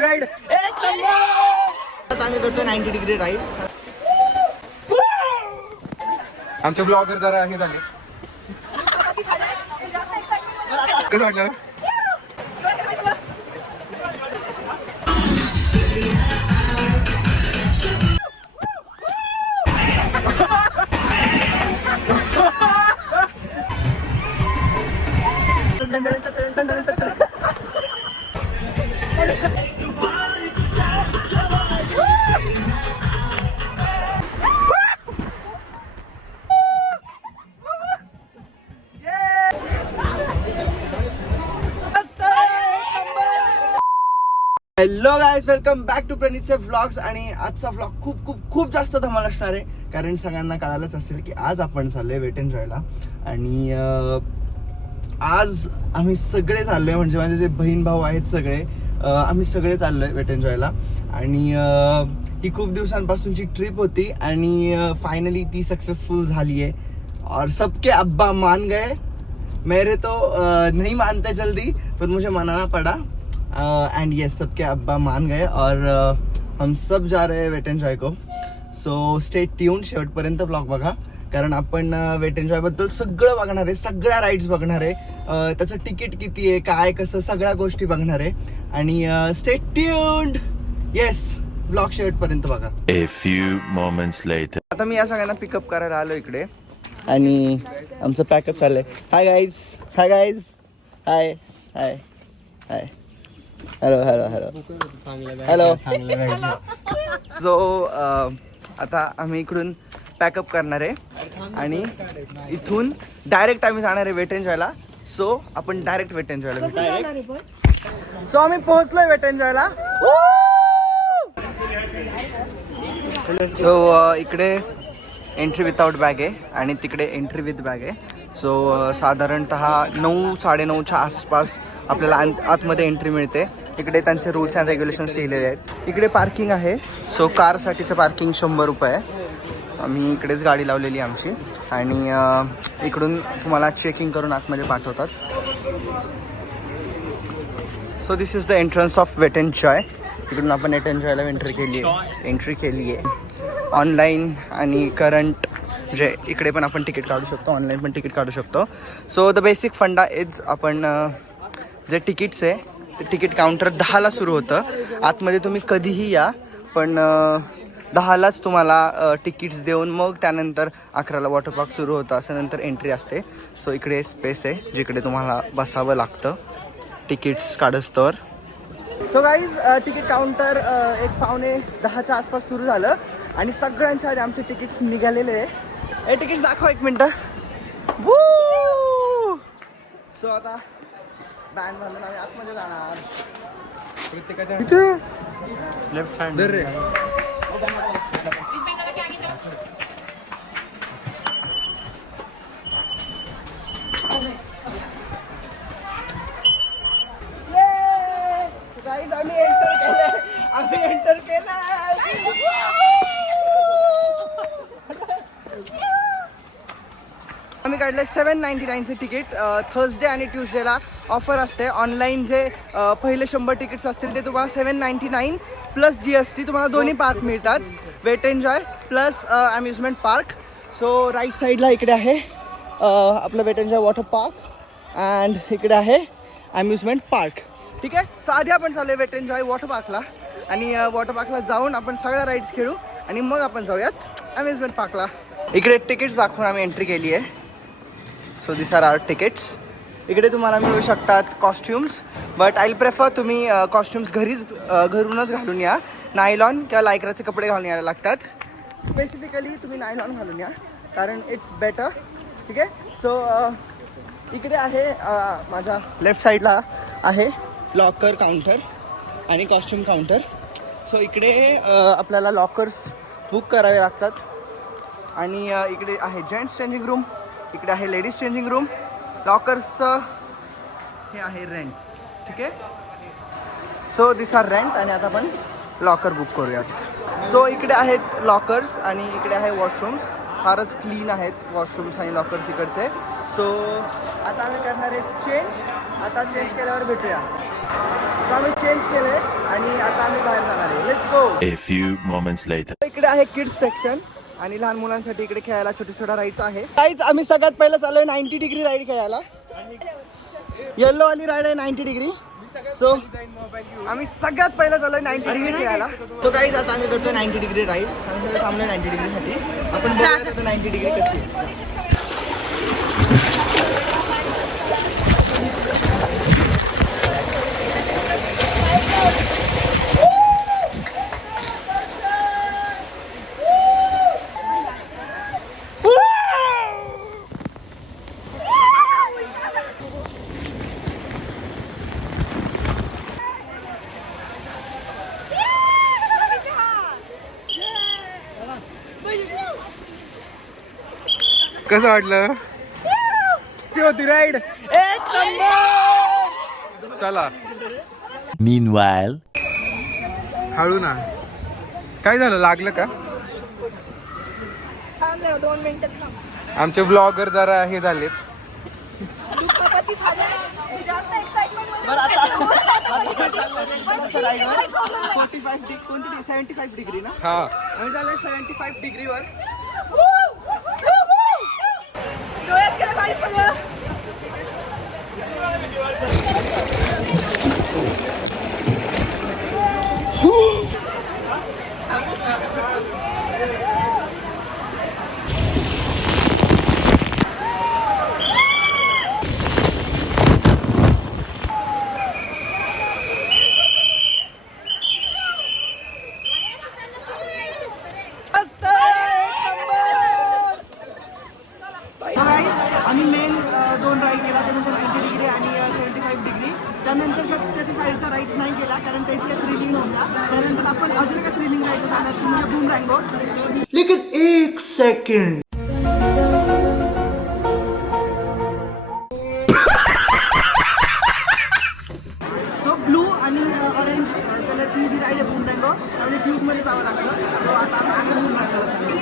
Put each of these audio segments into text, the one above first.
Ride आम्ही करतो 90 degree ride. आमचे ब्लॉगर जरा हे झाले. कसं वाटलं? Hello guys, welcome back to प्रणीतचे व्लॉग्स. आणि आजचा व्लॉग खूप खूप खूप जास्त धमाल असणार आहे, कारण सगळ्यांना कळालंच असेल की आज आपण चाललोय वेट एन्जॉयला. आणि आज आम्ही सगळे चाललोय, म्हणजे माझे जे बहीण भाऊ आहेत सगळे, आम्ही सगळे चाललोय वेट एन्जॉयला. आणि ही खूप दिवसांपासूनची ट्रिप होती आणि फायनली ती सक्सेसफुल झाली आहे. और सबके अब्बा मान गए, मेरे तो नहीं मानते जल्दी, पर मुझे मनाना पड़ा. एंड येस, सबके अब्बा मान गए और हम सब जा रहे हैं वेट एन्जॉय को. सो स्टे ट्यून, शेवटपर्यंत ब्लॉग बघा, कारण आपण वेट एन्जॉय बद्दल सगळं बघणार आहे, सगळ्या राईड्स बघणार आहे, त्याचं तिकीट किती आहे, काय कसं, सगळ्या गोष्टी बघणार आहे. आणि स्टे ट्यून्ड. येस, ब्लॉग शेवटपर्यंत बघा. A few moments later. आता मी या सगळ्यांना पिकअप करायला आलो इकडे आणि आमचं पॅकअप चाललंय. Hi guys, hi guys, hi hi hi, hello hello hello hello. So आता आम्ही इकडून पॅकअप करणार आहे आणि इथून डायरेक्ट आम्ही जाणार आहे वेट एन्जॉयला. सो आपण डायरेक्ट वेट एन्जॉयला. सो आम्ही पोहोचलोय वेट एन्जॉयला. सो इकडे एंट्री विदाउट बॅग आहे आणि तिकडे एंट्री विथ बॅग आहे. सो साधारणतः 9-9:30च्या आसपास आपल्याला आतमध्ये एंट्री मिळते. इकडे त्यांचे रूल्स अँड रेग्युलेशन्स लिहिलेले आहेत. इकडे पार्किंग आहे. सो कारसाठीचं पार्किंग 100 रुपये आहे. आम्ही इकडेच गाडी लावलेली आमची. आणि इकडून तुम्हाला चेकिंग करून आतमध्ये पाठवतात. So this is the entrance of Wet Enjoy. इकडून आपण वेट एन्जॉयला एंट्री केली आहे ऑनलाईन आणि करंट, म्हणजे इकडे पण आपण तिकीट काढू शकतो, ऑनलाईन पण तिकीट काढू शकतो. सो द बेसिक फंडा इज, आपण जे तिकीट्स आहे ते तिकीट काउंटर 10ला सुरू होतं. आतमध्ये तुम्ही कधीही या, पण 10लाच तुम्हाला तिकीट्स देऊन मग त्यानंतर 11ला वॉटर पार्क सुरू होतं, असं नंतर एंट्री असते. सो इकडे स्पेस आहे जिकडे तुम्हाला बसावं लागतं तिकीट्स काढस्तवर. सो गाईज, तिकीट काउंटर 9:45च्या आसपास सुरू झालं आणि सगळ्यांच्या आधी आमचे तिकीट्स निघालेले आहे. हे तिकीट्स दाखवा एक मिनटं. सो आता बँड घालून आम्ही आतमध्ये जाणार. लेफ्ट हँड रे. गाईज, आम्ही एंटर केलं. आम्ही काढले 799चे तिकीट. थर्सडे आणि ट्यूसडेला ऑफर असते. ऑनलाईन जे पहिले 100 तिकीट्स असतील ते तुम्हाला 799 प्लस GST तुम्हाला दोन्ही पार्क मिळतात, Wet Enjoy plus amusement park. So right साईडला इकडे आहे आपलं Wet Enjoy water park and इकडे आहे अम्युजमेंट पार्क. ठीक आहे. सो आधी आपण चालू आहे वेट एन्जॉय वॉटर पार्कला आणि वॉटर पार्कला जाऊन आपण सगळ्या राईड्स खेळू आणि मग आपण जाऊयात अम्युजमेंट पार्कला. इकडे तिकीट्स दाखवून आम्ही एंट्री केली आहे. So this are our tickets. इकडे तुम्हाला मिळू शकतात कॉस्ट्युम्स, बट आय प्रेफर तुम्ही कॉस्ट्युम्स घरूनच घालून या. नायलॉन किंवा लायक्राचे कपडे घालून यायला लागतात. स्पेसिफिकली तुम्ही नायलॉन घालून या, कारण इट्स बेटर. ठीक आहे. सो इकडे आहे माझ्या लेफ्ट साईडला आहे लॉकर काउंटर आणि कॉस्ट्यूम काउंटर. सो इकडे आपल्याला लॉकर्स बुक करावे लागतात. आणि इकडे आहे जेंट्स चेंजिंग रूम, इकडे आहे लेडीज चेंजिंग रूम. लॉकर्सचं हे आहे रेंट्स. ठीक आहे. So this are rent. आणि आता आपण लॉकर बुक करूयात. सो इकडे आहेत लॉकर्स आणि इकडे आहे वॉशरूम्स. फारच क्लीन आहेत वॉशरूम्स आणि लॉकर्स इकडचे. सो आता आम्ही करणार आहे चेंज. आता चेंज केल्यावर भेटूया. सो आम्ही चेंज केले आणि आता आम्ही बाहेर जाणार आहे. Let's go. A few moments later. इकडे आहे किड्स सेक्शन आणि लहान मुलांसाठी इकडे खेळायला छोटे छोटा राईड्स आहे. राईड्स आम्ही सगळ्यात पहिलं चाललोय 90 डिग्री राईड खेळायला. येल्लो वाली राईड आहे 90 डिग्री. सो आम्ही सगळ्यात पहिलं चाललोय 90 डिग्री खेळायला. तो काही आता आम्ही करतोय 90 डिग्री राईड. आम्ही सगळं थांबलोय 90 डिग्रीसाठी. आपण बघूयात आता 90 डिग्री कशी आहे. कसं वाटलं? कशी होती राईड? एक नंबर. चला Meanwhile. हळू ना. काय झालं, लागलं का? आमचे ब्लॉगर जरा हे झालेत. बरं आता 45 कोणती 75 डिग्री ना. हा आम्ही चाललोय 75 डिग्रीवर. आम्ही मेन 2 राईड केला ते म्हणजे 90 डिग्री आणि 75 डिग्री. त्यानंतर त्याच्या साईडचा राईड्स नाही केला कारण ते इतक्या थ्रिलिंग नव्हत्या. त्यानंतर आपण अजून एका थ्रिलिंग राईडला जाणार ती म्हणजे बूमरँगो. लेकिन एक सेकंड. सो ब्लू आणि ऑरेंज कलरची जी राईड आहे बूमरँगो त्यामध्ये ट्यूबमध्ये जावं लागतं. सो आता आम्ही सगळं बूमरँगोला चाललो.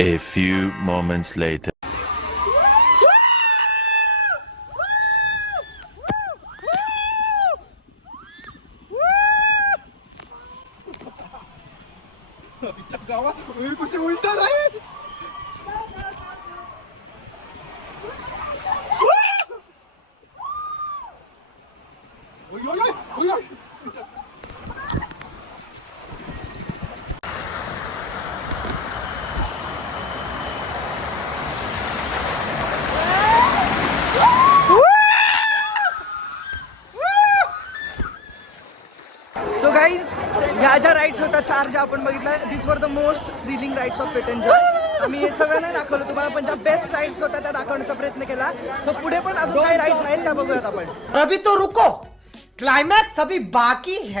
A few moments later. कसे उलटा राहील. सो गाईज ह्या ज्या राईड्स होत्या 4 ज्या आपण बघितल्या this were the most thrilling rides of fit enjoy. आम्ही हे सगळं नाही दाखवलं तुम्हाला पण ज्या बेस्ट राईड्स होत्या त्या दाखवण्याचा प्रयत्न केला. सो पुढे पण अजून काही राईड्स आहेत त्या बघूयात आपण. अभी तो रुको, क्लाइमैक्स अभी बाकी है.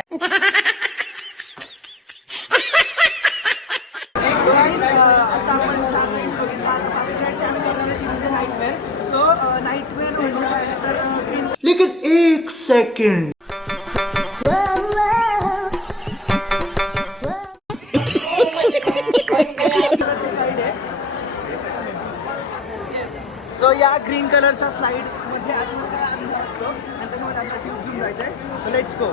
सो गाईज आता आपण 4 राईड्स बघितल्या. आता 5 राईडची आम्ही करणार आहे ती म्हणजे नाईटवेअर. सो नाईटवेअर म्हणजे काय तर ग्रीन. लेकिन एक सेकंड. सो या ग्रीन कलरच्या स्लाइड मध्ये आतमध्ये सगळा अंधार असतो आणि त्याच्यामध्ये आपला ट्यूब घेऊन जायचंय. So let's go.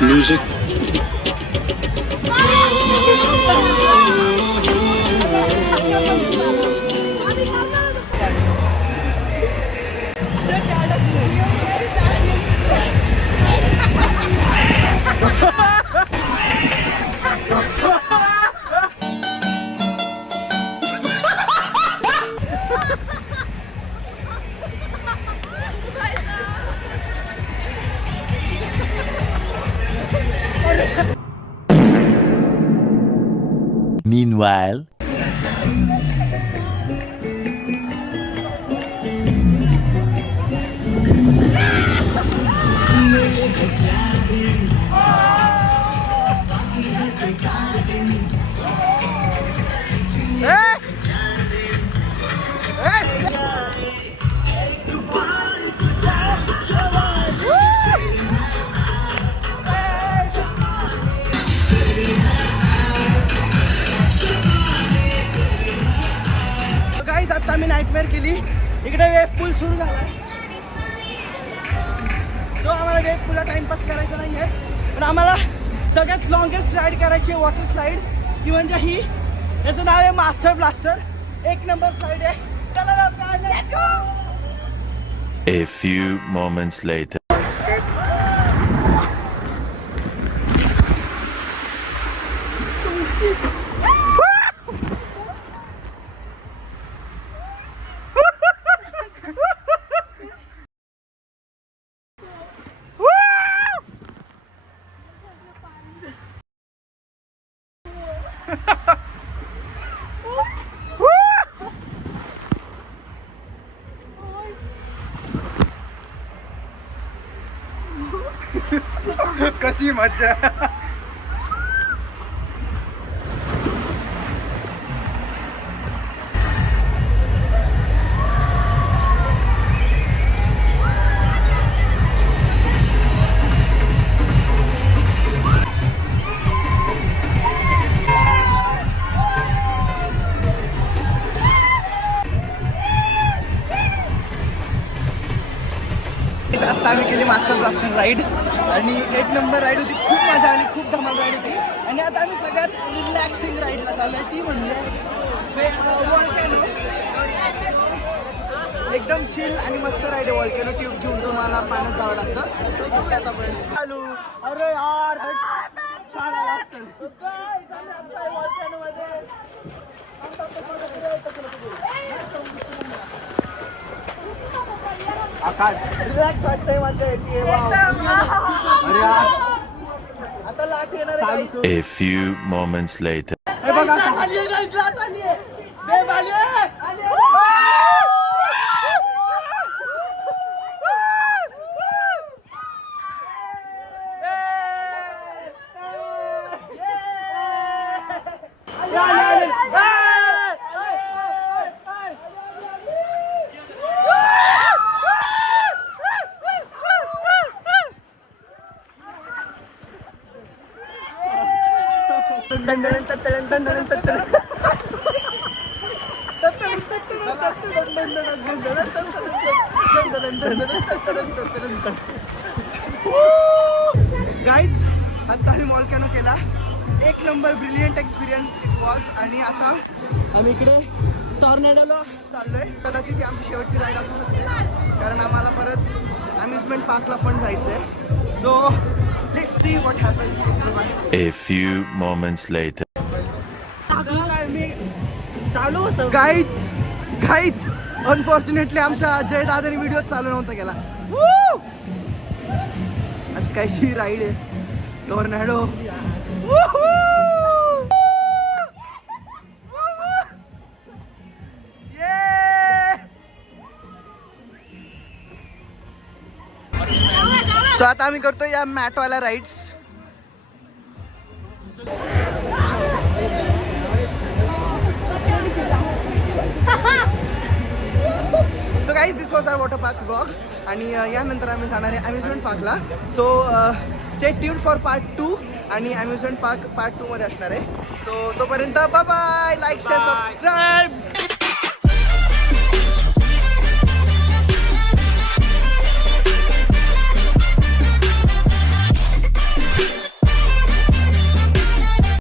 Music. Meanwhile. Guys आता आम्ही नाईटमेअर केली. इकडे वेव पूल सुरू झाला. सो आम्हाला वेव पूलला टाइमपास करायचा नाही आहे, पण आम्हाला सगळ्यात लॉंगेस्ट राईड करायची आहे वॉटर स्लाईड. ती म्हणजे ही, याचं नाव आहे मास्टर ब्लास्टर. एक नंबर स्लाईड आहे. चला लवकर, let's go. A few moments later. कशी मज्जा. आता आम्ही केली मास्टर ब्लास्टर राईड आणि एक नंबर राईड होती. खूप मजा आली, खूप धमाल राईड होती. आणि आता आम्ही सगळ्यात रिलॅक्सिंग राईडला चालू आहे, ती म्हणजे वॉल्कॅनो. एकदम चिल आणि मस्त राईड आहे. वॉल्कॅनो ट्यूब घेऊन तुम्हाला पाण्यात जावं लागतं. अरे यार रिलॅक्स वाटतंय, मजा येते. आता लाट येणार आहे. A few moments later. Guys आता आम्ही वॉल्कॅनो केला. एक number brilliant experience it was. आणि आता आम्ही इकडे टॉर्नेडोला चाललोय. कदाचित ही आमची शेवटची राईड असू शकते, कारण आम्हाला परत अम्युजमेंट पार्कला पण जायचं आहे. So let's see what happens. A few moments later. Guys unfortunately आमच्या जय दादानी व्हिडिओ चालू नव्हता केला. अशी कायशी राईड आहे टॉर्नेडो. सो आता आम्ही करतो या मॅटवाल्या राईड्स. तो guys this was our water park blog. आणि यानंतर आम्ही जाणार आहे अम्युजमेंट पार्कला. So stay tuned for part 2. आणि अम्युजमेंट पार्क पार्ट 2 मध्ये असणार आहे. सो तोपर्यंत bye bye. Like share subscribe.